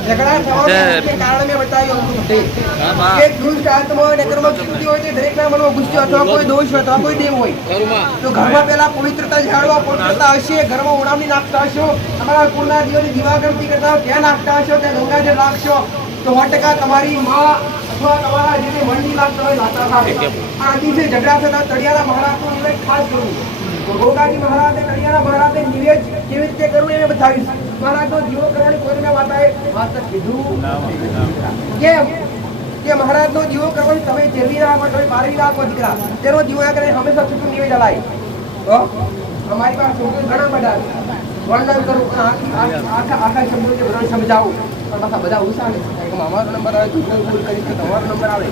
झगड़ा के कारण में बतायो કે દુષ્ટ આત્મા અને કર્મ શક્તિ હોય છે દરેકના મનમાં ગુસ્સો અથવા કોઈ દોષ અથવા કોઈ દેવ હોય તો ઘરમાં પહેલા પવિત્રતા જાળવો પવિત્રતા હશે ઘરમાં ઉડામણી નાખતા હશો તમારા કુળના દીવાની દીવાગરતી કરતા ત્યાં નાખતા હશો ત્યાં ગંગાજળ રાખશો તો 100% તમારી માં અથવા તમારા જેને મંડી લાગતા હોય લાતા ખાવે આ અતિશય ઝઘડા થતા તળિયાના મહારાજનું નિવેદ ખાસ કરવું ગોગાજી મહારાજે તળિયાના મહારાજે નિવેદ કેવી રીતે કરવું એ બતાવીશ મહારાજનો જીવો કરવાની કોઈને વાતાએ વાત કીધું કેમ કે મહારાજનો જીવો કરવાની તમે જેવી રાખો તમે બારવી રાખો દીકરા તેનો જીવો કરે હંમેશા છૂટું નિવેદ હલાય અમારી પાસે ઘણા બધા વર્ણન કરું આખા શબ્દો જે વર્ણન સમજાવું પણ પાછા બધા ઉસાને અમારો નંબર આવે તું ભૂલ કરી તો તમારો નંબર આવે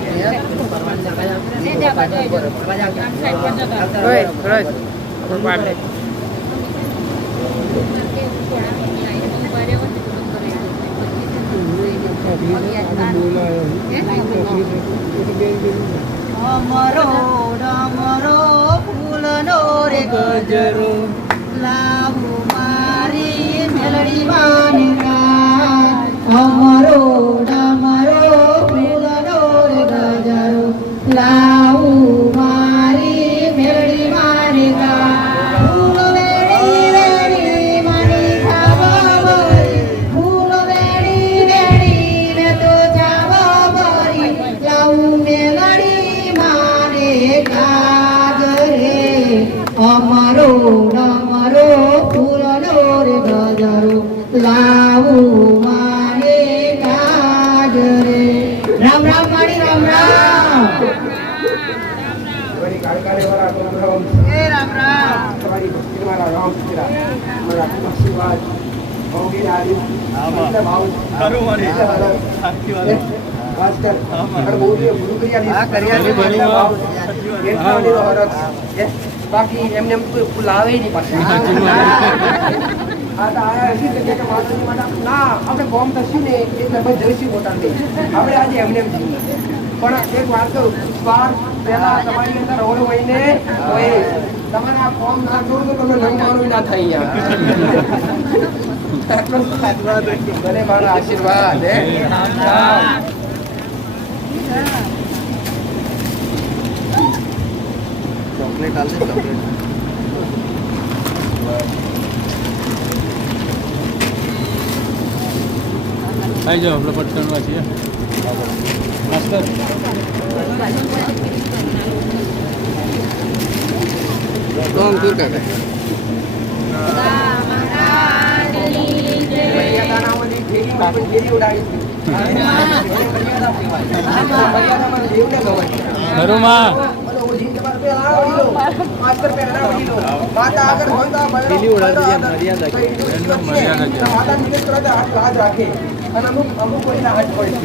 અમરો ડમરો ફૂલનો રે ગજરો લાવું મારી મેલડી માની અમરો ડમરો ફૂલનો રે ગજરો લાવું મારી મેલડી માની ફૂલ વેડી વેડી મની ખાવા ફૂલ વેડી વેડી મે તો જાવા બરી લાવું મેલડી માને કાગરે અમરો ડમરો ફૂલનો રે ગજરો લાવું માને કાગરે રામ રામ માણી રામ રામ બડી કાળકારે વાળા એ રામ રામ તમારી ભક્તિ મારા રામ સીરા મારા આશીર્વાદ ભોગી આદિ એટલે ભાવ કરું મારી સાચી વાત માસ્ટર અને બોલીએ ગુરુ કરિયાની આ કરિયાની મારી ભાવ એટલા ની હરક બાકી એમને કોઈ લાવે નહીં પાછા આ તો આયા હજી કે માતાજી માટે ના આપણે બોમ્બ થશું ને એટલે આપણે જઈશું મોટા નહીં આપણે આજે એમને પણ એક વાત કહું સ્વાર્થ પહેલા તમારી અંદર રોડ હોઈને હોય તમારે આ ફોર્મ ના જોડો તો તમે લંગવાનું ના થાય મને મારો આશીર્વાદ ચોકલેટ આલે ચોકલેટ આવી જાઓ આપણે પટકણમાં છીએ માસ્ટર કોણ દૂર કાકા ઘરોમાં માતા આગળ હોય તો માતા નિવેદ કરો તો હાથ રાખે અને અમુક કોઈના હાથ પડે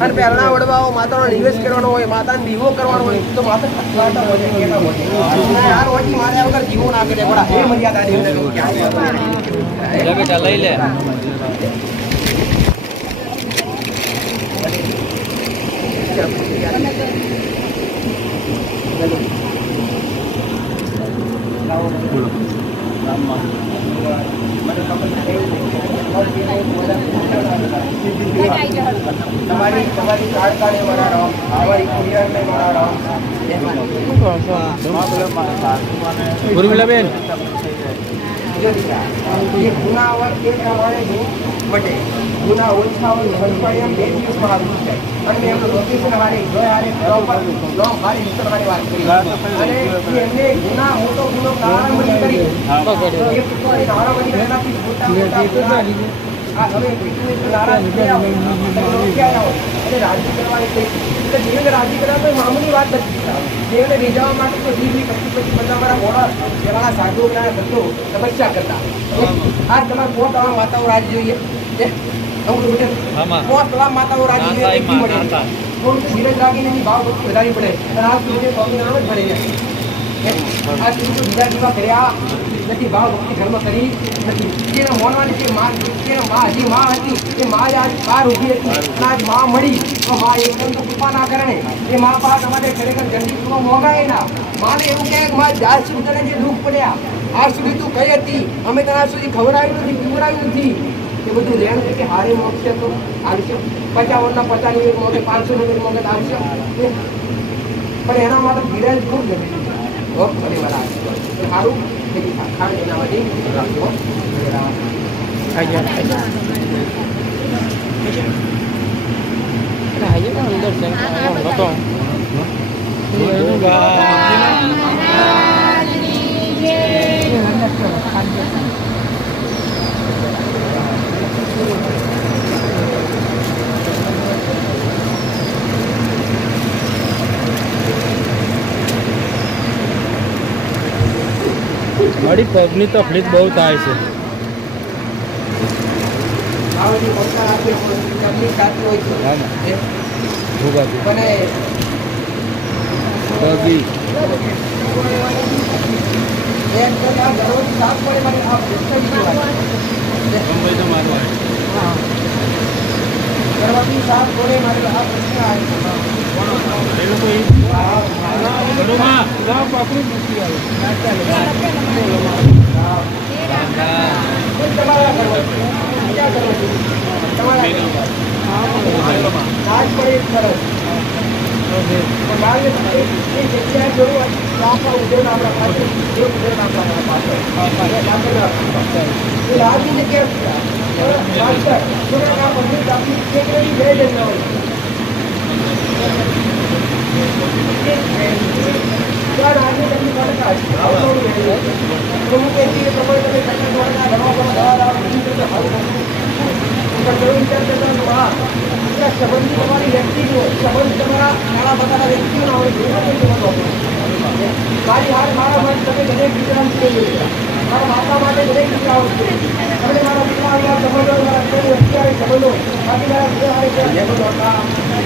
અને પહેરણા વડવાઓ માતાનો નિવેશ કરવાનો હોય માતાને દીવો કરવાનો હોય તો માતા મારે વગર જીવો ના કરે બડા હે મર્યાદા બેટા લઈ લે તમારી કાળકાને મારા રામ તમારી કુરિયરને મારા રામ ઉર્મિલાબેન જે ગુના હોય તે પ્રમાણે મટે ગુના ઓછા હોય ભરપાઈ એમ 2 દિવસમાં આવી જાય અને મેં એમનું લોકેશન હારે મારી વિસ્તારવાની વાત કરી અને એમને ગુના મોટો ગુનો નાણામણી કરી નાણામણી કરવાથી મોટા આ હવે નારાજ થયા હોય અને રાજી કરવાની છે એટલે જીવને રાજી કરવા તો મામૂલી વાત નથી જીવને રીઝાવવા માટે તો 20-25 બધા મારા મોડા એવા સાધુ સંતો તપસ્યા કરતા આ તમારે પોત આવા માતાઓ રાજી જોઈએ પોત આવા માતાઓ રાજી જોઈએ થોડું ધીરજ રાખીને એની ભાવ ભક્તિ વધારવી પડે અને આ સુધી સ્વામિનારાયણ જ ભરે જાય આ સુધી બીજા દીવા કર્યા નથી ભાવ ભક્તિ ધર્મ કરી નથી જેને મોનવાની જે માં હજી માં હતી એ માં આજ બહાર ઊભી હતી અને આજ માં મળી તો માં એકદમ તો કૃપા ના કરે એ માં પાસે તમારે ખરેખર જલ્દી મોંઘાય ના માને એવું કહે કે માં જાત સુધરે જે દુઃખ પડ્યા આજ સુધી તું કઈ હતી, અમે તને આજ સુધી ખવડાવ્યું નથી, પીવડાવ્યું નથી. એ બધું રેણ છે કે હારે મોક્ષે તો આવશે, 50 વર્ષના 50 ની મોગે, 500 ની મોગે આવશે. પણ એના માટે ધીરજ ખૂબ જરૂરી છે. ભલે વાળા સારું ખાણ એના માટે રાખો. મારી પગની તકલીફ બહુ થાય છે. આ બધી પૈસા આપે એમની સાચી હોય છે. હા ને ભૂગાથી મને પગી એક તો આ દરરોજ સાફ પડે મને આ બેસ્ટની વાત. ગમે તો મારવા દરરોજ સાફ પડે મારે આ પ્રશ્ન આવે. એ લોકો પાકડી મૂકી આવે તમારા સાફ પડે સરસ. પણ બાળકે એ જગ્યાએ જોયું આપણા ઉદ્યોગ આપણા પાસે એ ઉદ્યોગ આપણા પાસે એ રાજની જગ્યાએ માસ્ટર છોકરા પબ્લિક આપણી છોકરાની બે જગ્યા હોય ત્યાં રાજની તકલીફ પડે અમુક એથી પ્રમાણે તમે તકલીફ દ્વારા દવા વિચાર કરતા સંબંધી તમારી વ્યક્તિનો સંબંધ તમારા નાના બધાના વ્યક્તિઓ ના હોય મારી હાર મારા માટે તમે દરેક વિચાર મારા માતા માટે દરેક વિચાર અને મારા પિતા આવ્યા સંબંધો મારા કોઈ વ્યક્તિ આવે સંબંધો બાકી મારા પિતા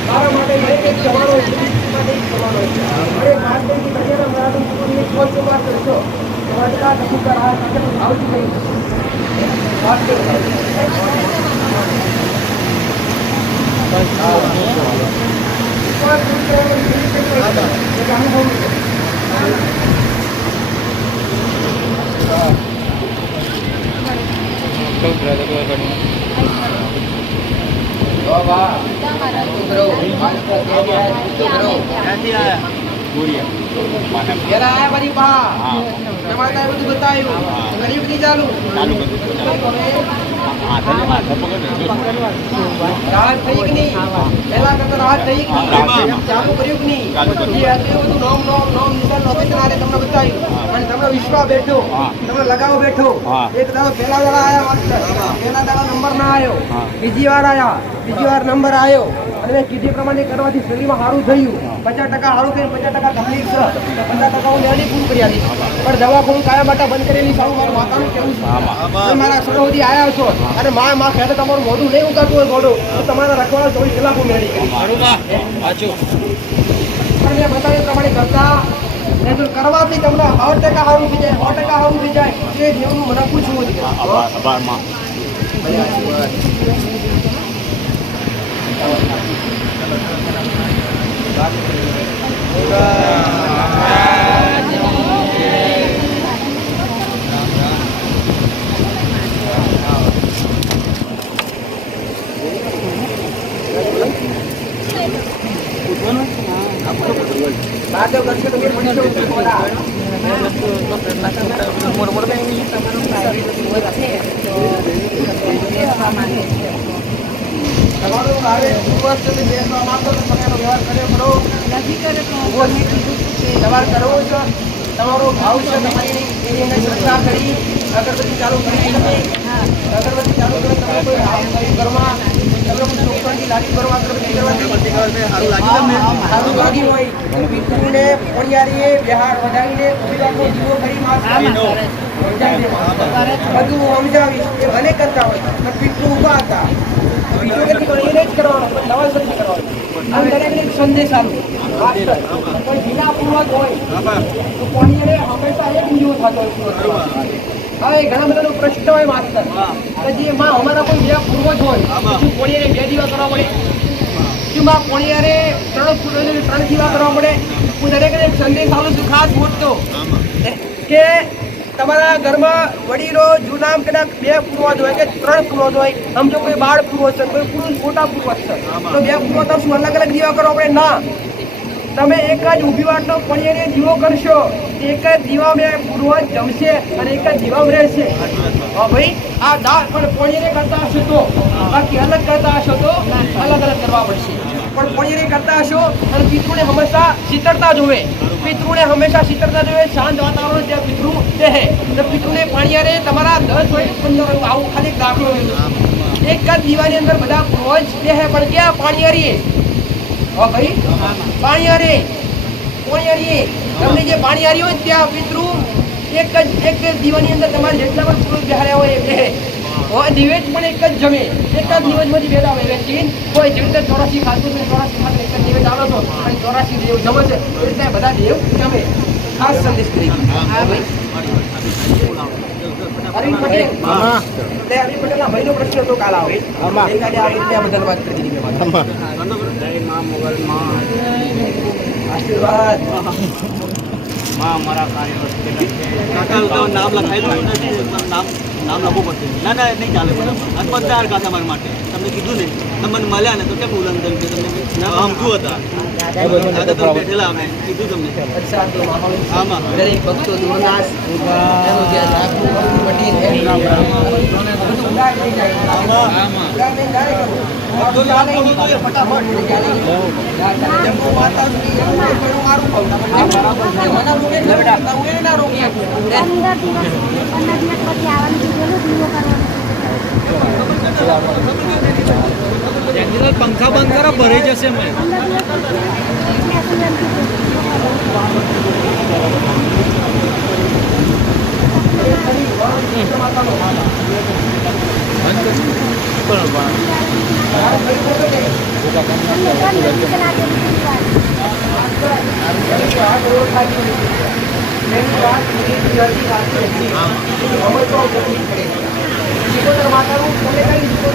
મારા માટે દરેક એક સમાન હોય માટે એક સમાન હોય છે. અરે માતાજી કન્યાના મારા એક કોઈ વાત કરશો તમારા કશું કર આ સાથે આવતી નહીં વાત કરો. રાહત થઈ કે નહીં? પહેલા કરતા રાહત થઈ કે નહીં? ચાલુ કર્યું કે નહીં? જે હતું બધું નોમ નિશાન લોકેશન આલે તમને બતાવ્યું અને તમને વિશ્વાસ બેઠો, તમને લગાવો બેઠો. એક દાડો પહેલા વાળા આયા માસ્ટર, પહેલા દાડો નંબર ના આવ્યો, બીજી વાર આયા, બીજી વાર નંબર આવ્યો અને મેં કીધી પ્રમાણે કરવાથી શરીરમાં સારું થયું. 50% સારું થયું, 50% તકલીફ છે, 50% હું લેવાની પૂરું કરી આપી. પણ દવા હું કાયમ માટે બંધ કરેલી સારું મારા માતાનું કેવું છે. મારા સડો સુધી આવ્યા છો અને માં કહેતા તમારું મોઢું નહીં ઉગાડતું હોય મોઢું તો તમારા રખવાડા 24 કલાક હું મેળી કરી. પણ મેં બતાવ્યું પ્રમાણે કરતા કરવાથી તમને 100% સારું થઈ જાય, 100% સારું થઈ જાય એ દેવનું મને પૂછવું જ બાદો કરશે તો મેં પડી જવું તમારું આવે વર્ષ તમે બેસવા માંગો તો તમે એનો વ્યવહાર કર્યો કરો વ્યવહાર કરવો છે. તમારો ભાવ છે તમારી એને શ્રદ્ધા કરી અગરબત્તી ચાલુ કરી તમે અગરબત્તી ચાલુ કરી તમે કોઈ ઘરમાં તમે કોઈ ચોકડી લાગી કરવા અગરબત્તી કરવાથી સારું લાગી હોય તો પિતૃને પોળિયારીએ વ્યવહાર વધારીને કોઈ જીવો કરી માસ બધું સમજાવીશ એ ભલે કરતા હોય પણ પિતૃ ઉભા હતા બીજો નથી પણ એને જ કરવાનો નવા નથી કરવાનો. આ દરેકને સંદેશ આપો કોઈ વિના પૂર્વક હોય તો પોળિયારે હંમેશા એક જેવો થતો હોય. હવે ઘણા બધાનો પ્રશ્ન હોય માસ્ટર કે જે માં અમારા કોઈ બીજા પૂર્વજ હોય શું પોળિયારે 2 દીવા કરવા પડે, શું માં પોળિયારે 3 દીવા કરવા પડે. હું દરેકને એક સંદેશ આવું છું ખાસ મોટો કે તમારા ઘરમાં વડીલો જૂના કદાચ 2 પૂર્વજ હોય કે 3 પૂર્વજ હોય, સમજો કોઈ બાળ પૂર્વજ છે, કોઈ પુરુષ મોટા પૂર્વજ છે, તો 2 પૂર્વજ શું અલગ અલગ દીવા કરો આપણે? ના, તમે એક જ ઊભી વાટનો પણિયારે દીવો કરશો, એક જ દીવામાં પૂર્વજ જમશે અને એક જ દીવામાં રહેશે. હા ભાઈ, આ દાળ પણ પણિયારે કરતા હશો તો, બાકી અલગ કરતા હશો તો અલગ અલગ કરવા પડશે. પણ પણિયારે કરતા હશો અને પિતૃને હંમેશા શીતળતા જોવે, પિતૃને હંમેશા શીતળતા જોવે, શાંત વાતાવરણ ત્યાં પિતૃ રહે. તો પિતૃને પણિયારે તમારા 10 હોય 15 હોય, આવું ખાલી એક દાખલો એક જ દીવાની અંદર બધા પૂર્વજ રહે. પણ ક્યાં? પાણીયારીએ. હા ભાઈ, પાણીયારી તમને જે પાણીયારી હોય ત્યાં પિતૃ એક જ દીવાની અંદર તમારે જેટલા પણ પુરુષ બેહાડ્યા હોય એ બેહે. દિવેજ પણ એક જ જમે, એક જ દિવસમાંથી ભેદા હોય. કોઈ જેવી રીતે 84 ખાતું છે, 84 ખાતું એક જ દિવેજ આવે તો અને 84 દેવ જમે છે, એટલે બધા દેવ જમે. ખાસ સંદેશ કરી અરવિંદ પટેલ. અરવિંદ પટેલના ભાઈનો પ્રશ્ન હતો કાલ આવે ગઈકાલે આવી રીતે આ બધાને વાત કરી દીધી. આશીર્વાદ हमारा कार्य નામ લખાઈ દો, નામ લખવું પડશે. ના નહીં ચાલે બરાબર. આ મતદાર ખાસ અમારા માટે તમને કીધું ને, તમને મળ્યા ને તો કેમ ઉલ્લંઘન છે? તમને સમજુ હતા બેઠેલા અમે કીધું તમને. આમાં દરેક ભક્તો દૂરનાશ એનું ધ્યાન રાખવું પટેલ पंखा बंद करा भरे जैसे मैं માતાનું તમે કઈ માતાનું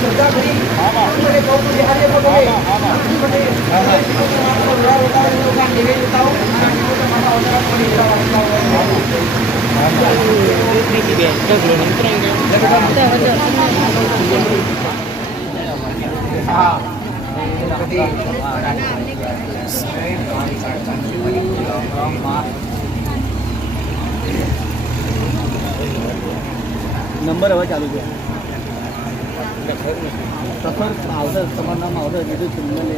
શ્રદ્ધા કરી નંબર હવે ચાલુ છે. સફર આવશે, તમારું નામ આવશે, કીધું સિગ્નલ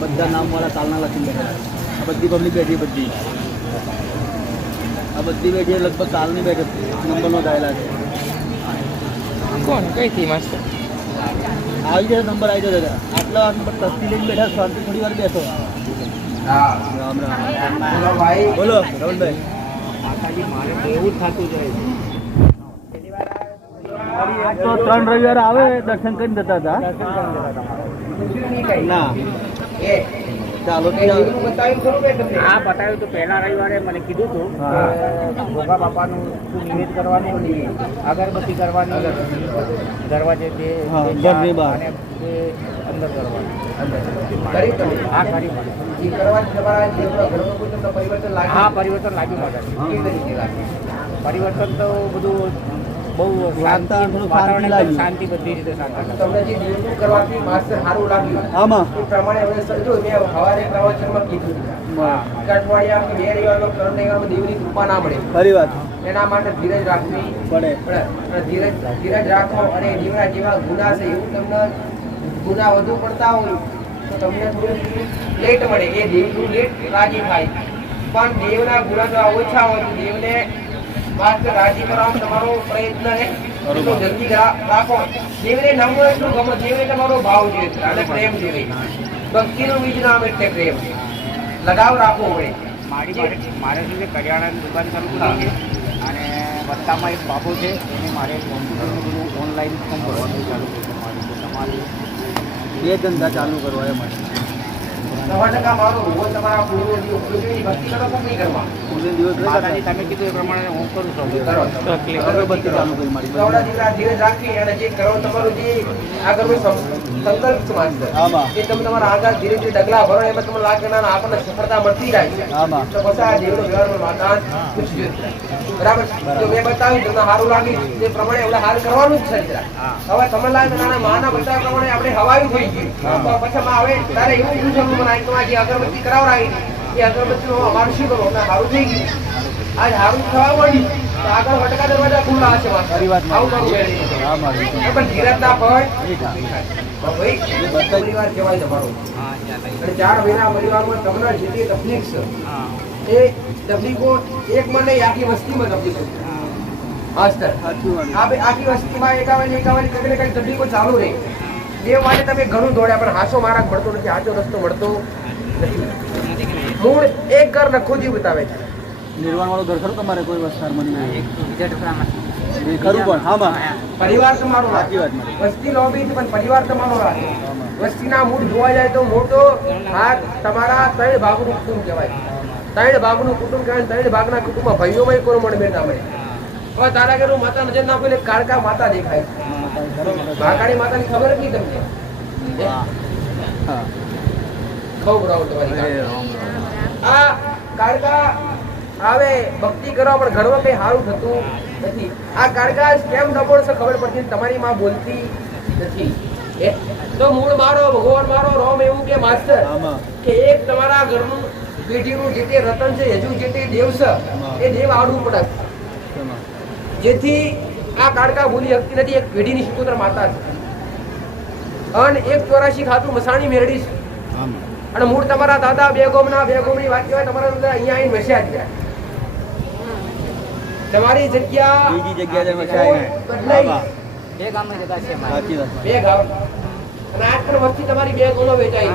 બધા નામવાળા કાલના લખીને બેઠા. આ બધી પબ્લિક બેઠી, આ બધી બેઠી લગભગ કાલની બેઠક નંબરનો ગાયેલા છે. કોણ કઈથી માસ્ટર આવી જશે, નંબર આવી જશે. આટલા નંબર તસ્તી લઈને બેઠા, શાંતિ થોડી વાર બેસો. રામ રામ. ભાઈ બોલો રવલભાઈ. માતાજી મારે તો એવું જ થતું જાય. તો 3 રવિવાર આવે દર્શન કરીને જતા હતા. ના ચાલો આ બતાવ્યું તો પહેલા રવિવારે મને કીધું હતું કે ભોગા બાપાનું શું નિવેદ કરવાનું, અગરબત્તી કરવાની, દરવાજે તે ઘરની બહાર. અને તે અંદર કરવાની. હા કરી મને. પરિવર્તન હા, પરિવર્તન લાગ્યું મને. પરિવર્તન તો બધું બહુ વાતાવરણ શાંતિ, બધી રીતે શાંતિ. તમને જે નિવેદન કરવાથી માસ્ટર સારું લાગ્યું આમાં એ પ્રમાણે હવે સમજો મેં સવારે પ્રવચનમાં કીધું અઠવાડિયા 2 રવિવારમાં 3 રવિવારમાં દેવની કૃપા ના મળે. ખરી વાત એના માટે ધીરજ રાખવી પડે. ધીરજ રાખો. અને દેવના જેવા ગુના છે એવું તમને ગુના વધુ પડતા હોય તો તમને થોડું લેટ મળે, એ દેવનું લેટ રાજી થાય. પણ દેવના ગુના જો ઓછા હોય તો દેવને માત્ર રાજી કરવાનો તમારો પ્રયત્ન છે એટલો જલ્દી રાખો. દેવને નમો એટલું ગમે, દેવને તમારો ભાવ જોઈએ અને પ્રેમ જોઈએ. ભક્તિનું બીજ નામ એટલે પ્રેમ. લગાવ રાખવો પડે. મારે શું છે, કરિયાણાની દુકાન ચાલુ કરી છે અને વત્તામાં એક બાબો છે, એને મારે કોમ્પ્યુટરનું બધું ઓનલાઈન ફોર્મ ભરવાનું ચાલુ કર્યું. બે ધંધા ચાલુ કરવા એ માટે 100% મારો રોજ તમારા પૂર્વ દિવસ ભક્તિ કરો તો નહીં કરવા માતાજી તમે કીધું એ પ્રમાણે હું કરું છું અગરબત્તી ચાલુ કરી મારી થોડા દીકરા ધીરજ રાખી અને જે કરો તમારું જે આગળ સંકલ્પ છે માસ્ટર આમાં. એ તમે તમારા આગળ ધીરે ધીરે ડગલા ભરો એમાં તમને લાગે ના આપણને સફળતા મળતી જાય છે આમાં. તો પછી આ દેવનો વ્યવહાર માતા પૂછજો બરાબર જો મેં બતાવ્યું તમને સારું લાગ્યું તે પ્રમાણે આપણે હાલ કરવાનું જ છે દીકરા. હવે તમને લાગે નાના માના બતાવ્યા પ્રમાણે આપણે હવાયું થઈ ગયું તો પછી હવે તારે એવું પૂછવાનું મને કે આ જે અગરબત્તી કરાવડાવી એ અગરબત્તીનું અમારું શું કરવું આપણે સારું થઈ ગયું આજ સારું થવા માંડ્યું તો આગળ વટકા દરવાજા ખુલ્લા હશે માસ્ટર. આવું કરવું છે. પણ ધીરજ ના હોય તો ભાઈ પરિવાર કહેવાય તમારો અને 4 મહિના પરિવારમાં તમને જેટલી તકલીફ છે એ તકલીફો એક માં નહીં આખી વસ્તીમાં તકલીફો છે માસ્ટર. આખી વસ્તીમાં એકાવન કંઈક ને કંઈક તકલીફો ચાલુ રહે એ માટે તમે ઘણું દોડ્યા પણ હાચો માર્ગ મળતો નથી હાચો રસ્તો મળતો નથી. મૂળ એક ઘર નખોજી બતાવે છે નિર્વાણ વાળું ઘર ખરું તમારે કોઈ વિસ્તારમાં નહીં ખરું પણ હા બા પરિવાર તમારો સાચી વાત મારી. વસ્તી લોબી છે પણ પરિવાર તમારો રાખે વસ્તીના મૂળ જોવા જાય તો મોટો હાથ તમારા 3 ભાગનું કુટુંબ કહેવાય 3 ભાગનું કુટુંબ કહેવાય 3 ભાગના કુટુંબમાં ભાઈઓમાં કોઈ મળે બેટા મળે. હવે તારા ઘરનું માતા નજર નાખો એટલે કાળકા માતા દેખાય મહાકાળી માતાની ખબર જ નહીં તમને હા બહુ બરાબર તમારી આ કાળકા આવે ભક્તિ કરવા પણ ઘરમાં કઈ સારું થતું નથી. આ કાળકા કેમ ડબોળશે ખબર પડતી નથી. તમારી માં બોલતી નથી તો મૂળ મારો ભગવાન મારો રોમ એવું કે માસ્ટર કે એક તમારા ઘરનું પેઢીનું જે તે રતન છે હજુ જે તે દેવ છે એ દેવ આડવું પડે જેથી આ કાળકા ભૂલી શકતી નથી. એક પેઢીની શિકોતર માતા છે અને 184 ખાતું મસાણી મેરડી છે અને મૂળ તમારા દાદા બેગોમની વાત કહેવાય તમારા દાદા અહીંયા આવીને વસ્યા જ તમારી જગ્યા બીજી જગ્યાએ વસાય બદલાઈ બે ગામની જગ્યા છે સાચી વાત બે ગામ અને આજ પણ વસ્તી તમારી બે ગામમાં વેચાઈ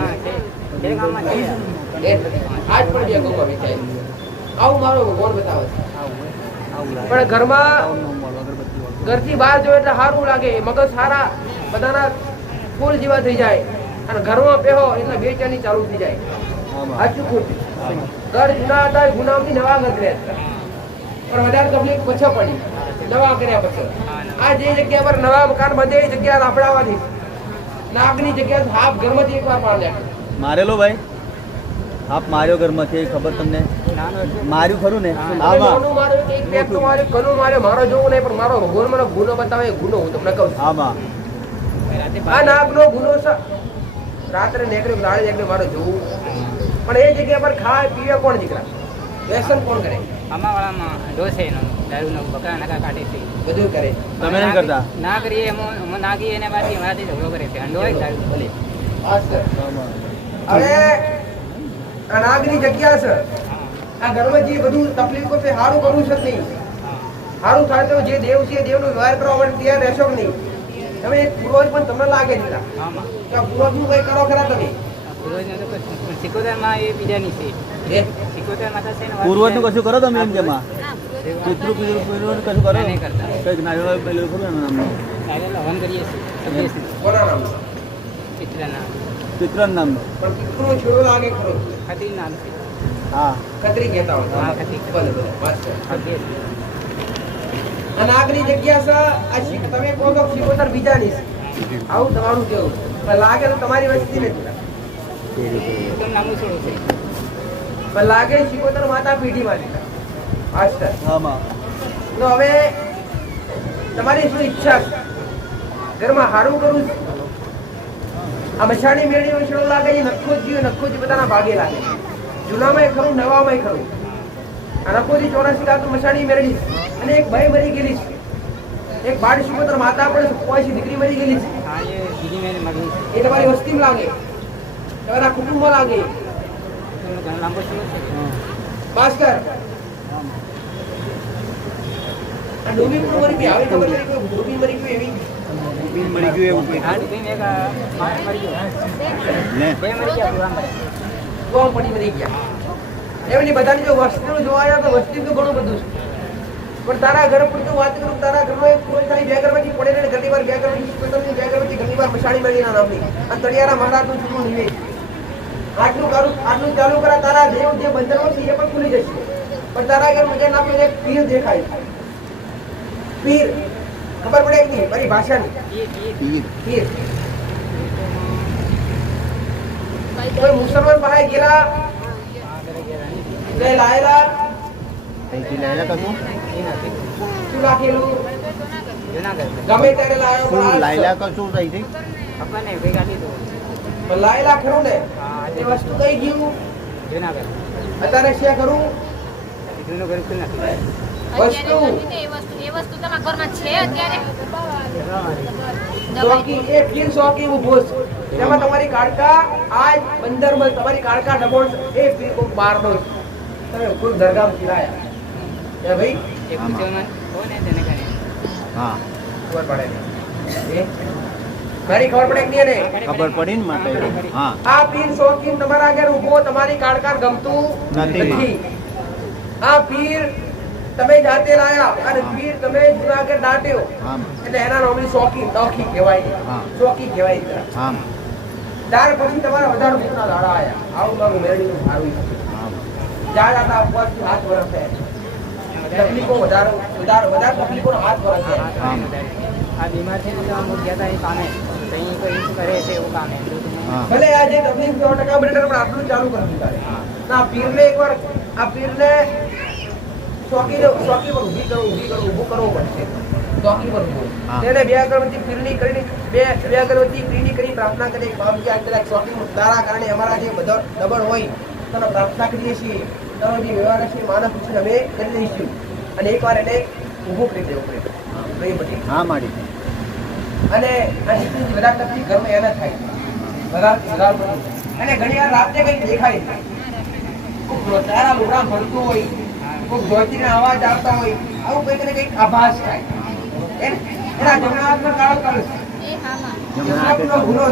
બે ગામમાં છે આજ પણ બે ગામમાં વેચાઈ આવું મારો ભગવાન બતાવે છે. પણ ઘરમાં ઘરથી બહાર જો એટલે સારું લાગે મગજ સારા બધાના ફૂલ જેવા થઈ જાય અને ઘરમાં પહેરો એટલે બેચેની ચાલુ થઈ જાય સાચું ખોટું ઘર જૂના હતા ગુનામથી નવા ઘર કર્યા પણ વધારે તકલીફ પછી પડી નવા કર્યા પછી આ જે જગ્યા પર નવા મકાન બધે એ જગ્યા લાફડાવાની નાગની જગ્યા હાફ ઘરમાંથી એકવાર પાડ્યા મારેલો ભાઈ આપ માર્યો ઘરમાંથી ખબર તમને માર્યું ખરું ને નાનું માર્યું કે એક પેક તો માર્યું કનું માર્યો મારો જોવું નહીં પણ મારો ભગવાન મને ગુનો બતાવે એ ગુનો હું તમને કહું છું. આમાં આ નાગનો ગુનો છે રાત્રે નીકળ્યો દાડે નીકળ્યો મારો જોવું પણ એ જગ્યા પર ખાય પીવે કોણ દીકરા વ્યસન કોણ કરે અમાવાળામાં ડોસે એનો દારૂનો બકરા નાકા કાઢે છે બધું કરે તમે નહીં કરતા ના કરીએ એમ ના ગઈએ એને બાકી મારાથી ઝઘડો કરે છે અંડો હોય દારૂ ભલે હવે આ નાગની જગ્યા છે આ ઘરમાં જે બધું તકલીફો છે સારું કરવું છે જ નહીં સારું થાય તો જે દેવ છે એ દેવનો વ્યવહાર કરવા માટે તૈયાર રહેશો કે નહીં તમે એક પૂર્વજ પણ તમને લાગે દીકરા આમાં કે આ પૂર્વજનું કંઈ કરો ખરા તમે સિકોતરમાં એ બીજાની છે એ સિકોતર માતા છે ને પૂર્વજનું કશું કરો તમે એમ કેમાં પિતૃ પૂર્વજનું કશું કરો નહીં કરતા. કંઈક નારિયેળ પેલું ખરું એનું નામ નારિયેળ હવન કરીએ છીએ કોના નામ પિત્રના પિતૃનું નામનું પણ પિતૃનો છેડો લાગે ખરો ખતી નામ છે હા ખત્રી કહેતા હોય હા, ખત્રી. ભલે ભલે માસ્ટર ખતી આ નાગની જગ્યા છે આ શીખ તમે કહો તો શીખોતર બીજાની છે આવું તમારું કેવું પણ લાગે તો તમારી વસ્તી નથી તો નામું થોડું છે પણ લાગે શીખોતર માતા પેઢી માં માસ્ટર આમાં તો હવે તમારી શું ઈચ્છા છે ઘરમાં સારું કરું છે આ મશાણી મેળવી મશળો લાગે એ નખોજી બધાના ભાગે લાગે જૂનામાં ખરું નવામાં ખરું આ નખોજી 84 કાતું મશાણી મેળવી અને એક ભાઈ મરી ગયેલી છે એક બાળ શિકોતર માતા પણ કોઈ દીકરી મરી ગયેલી છે હા એ બીજી મેં મગી છે એ તમારી વસ્તીમાં લાગે તમારા કુટુંબમાં લાગે એમનો ઘણો લાંબો સમય છે ભાસ્કર આ ડૂબી પણ મરી ગઈ આવી ખબર નથી કોઈ ડૂબી મરી ગયું એવી મરી ગયું એવું કંઈક હા ડૂબીને એક માણસ મરી ગયો ને બે મરી ગયા પૂરામાં કોણ પડી મરી ગયા એમની બધાની જો વસ્તીનું જોવા જાય તો વસ્તી તો ઘણું બધું છે પણ તારા ઘર પૂરતું વાત કરું, તારા ઘરમાં એક કોઈ ખાલી બે અગરબત્તી પડે ને ઘણી વાર બે અગરબત્તી સ્પેશલની બે અગરબત્તી ઘણી વાર મશાણી મેળીના નામની અને તળિયારા મહારાજનું જૂનું નિવેદ આટલું ચાલુ કરા તારા દેવ જે બંધનો છે એ પણ ખુલી જશે. પણ તારા ઘર મજા ના પડે પીર દેખાય. પીર ખબર પડે કે નહીં મારી ભાષાની પીર કોઈ મુસલમાન પાસે ગયેલા લે લાયેલા શું રાખેલું ગમે ત્યારે લાયો પણ લાયેલા ખરું ને એ વસ્તુ કઈ ગયું અત્યારે શેર કરું વસ્તુ ચોકી એ પીર ચોકી ઊભો છે તેમાં તમારી કાળકા આજ 15 માં તમારી કાળકા ડબોળ એ પીર કો બાર નો તમે કોઈ દરગાહ કિરાયા એ ભાઈ હા ખબર પડે એ મારી ખબર પડે કે નહીં ખબર પડી ને માટે હા આ પીર ચોકી તમારા આગળ ઊભો તમારી કાળકા ગમતું નથી. આ પીર તમે જાતે લાયા અને પીર તમે જુનાગઢ દાટ્યો એટલે એના નામની ચોકી ચોકી કહેવાય ચોકી કહેવાય. ત્યાર પછી તમારા વધારે મોટા દાડા આયા આવું મારું મેળવીનું સારું જાડા ઉપરથી હાથ વરસે તકલીફો વધારે તકલીફોનો હાથ વરસે. આ બીમાર છે ને અમુક ગયા એ કામે કઈ કઈ કરે છે એવું કામે ભલે આ જે તકલીફ 100% બેટર પણ આટલું ચાલુ કરવું તારે ના પીરને એકવાર આ પીરને ચોકી પર ઊભું કરવું પડશે. ચોકી પર ઊભું તેને બે અગરબત્તી પીરની કરીને બે અગરબત્તી પીરની કરી પ્રાર્થના કરી બાપજી આ પેલા ચોકી તારા કારણે અમારા જે બધા દબણ હોય તને પ્રાર્થના કરીએ છીએ તારો જે વ્યવહાર છે માનવ પૂછીને અમે કરી લઈશું અને એકવાર એને ઊભું કરી દેવું પડે. હા માડી અને બધા તકલીફ ઘરમાં એને થાય વધારે અને ઘણી વાર રાત્રે કઈ દેખાય કોઈ તારા લુગડા ભરતું હોય કોઈ ધોતીને અવાજ આવતા હોય આવું કંઈક ને કંઈક આભાસ થાય એના જમણાહાથનો કાળો કળશ જમણાહાથનો ગુનો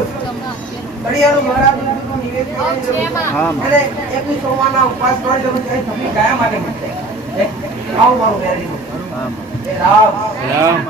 તળિયાનું મહારાજનું નિવેદ અને એકની સોમવારના ઉપવાસ કરવા જરૂર છે. તકલીફ કયા માટે મળશે આવું મારું મેરેજ રામ